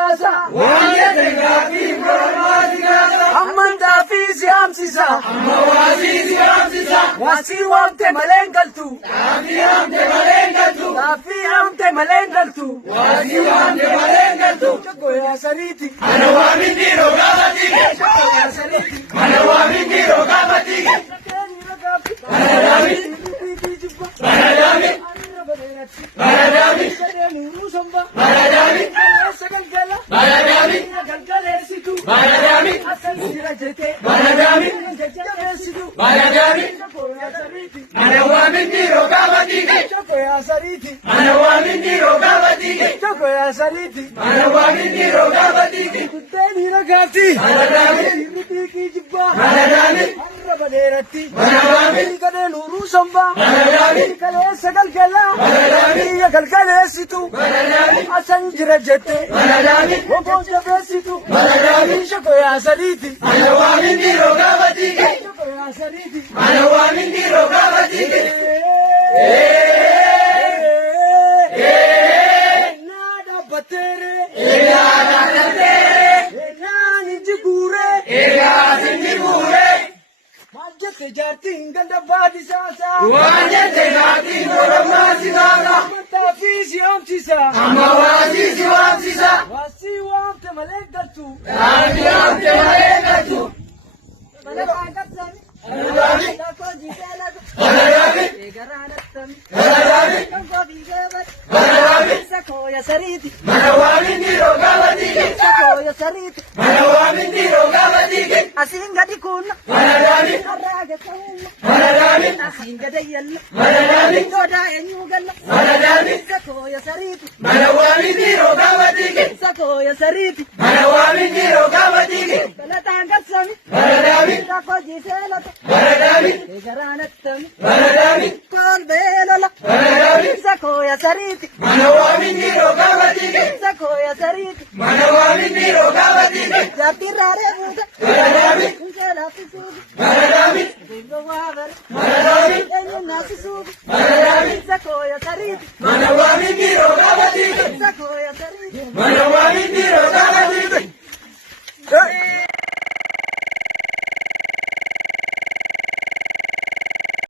siyaasa ammantaa fi siyaamsisa waasii waamte maleen galtu gaaffii haamte maleen galtu tokko yaa sariiti Mana waamini roga batike. tokko yaa sariiti Mana waamini roga batike. Baradami. Baradami. Baradami. Baradami. Baradami. Baradami. Baradami. Baradami. Mana waamini roga batike. tokko yaa sariiti Mana waamini roga batike. tokko yaa sariiti Mana waamini roga batike. Kutteeni ragaati Baradami. Riqiiqii jibbaa Baradami. arraba dheeratti Baradami. gadee nuuruu sombaa Baradami. kaleessa galgalaa Baradami. biyya galgaleessitu Baradami. asan jira jette Baradami. bobboo jabeessitu Baradami. shoko yaa sadiiti Mana waamini roga batike. shoko yaa sadiiti Mana waamini roga batike. naa dhaabbatteere Egaa naan iji guuree sinni buure. maal jette jaartiin ganda baadisaasaa Waan jette naatiin oromoo si gaaka. ammantaa fi siyaamsisa Amma waasii si waamsisa. waasii waamte malee galtu Dhaabbii haamte malee galtu. Baradami. Baradami. Baradami. Baradami. Sakoya sariti, Mana waamini roga batike. sakoya sariti, Mana waamini roga batike. asinga di kunna, Baradami. araga kunna, Baradami. asinga dayalla, Baradami. goda enyugalla, Baradami. sakoya sariti, Mana waamini roga batike. sakoya sariti, Mana waamini roga batike. balatangatsami, Baradami. rakoji selata, Baradami. egaranattami, Baradami. kolbelala, Baradami. sakoya sariti, Mana waamini roga batike. sakoya sariti, Mana waamini roga batike. zatirare buda, Baradami. kunkela fisubi, Baradami. bingo wabar, Baradami. enyu nasisubi, Baradami. sakoya sariti, Mana waamini roga batike. sakoya sariti, Mana waamini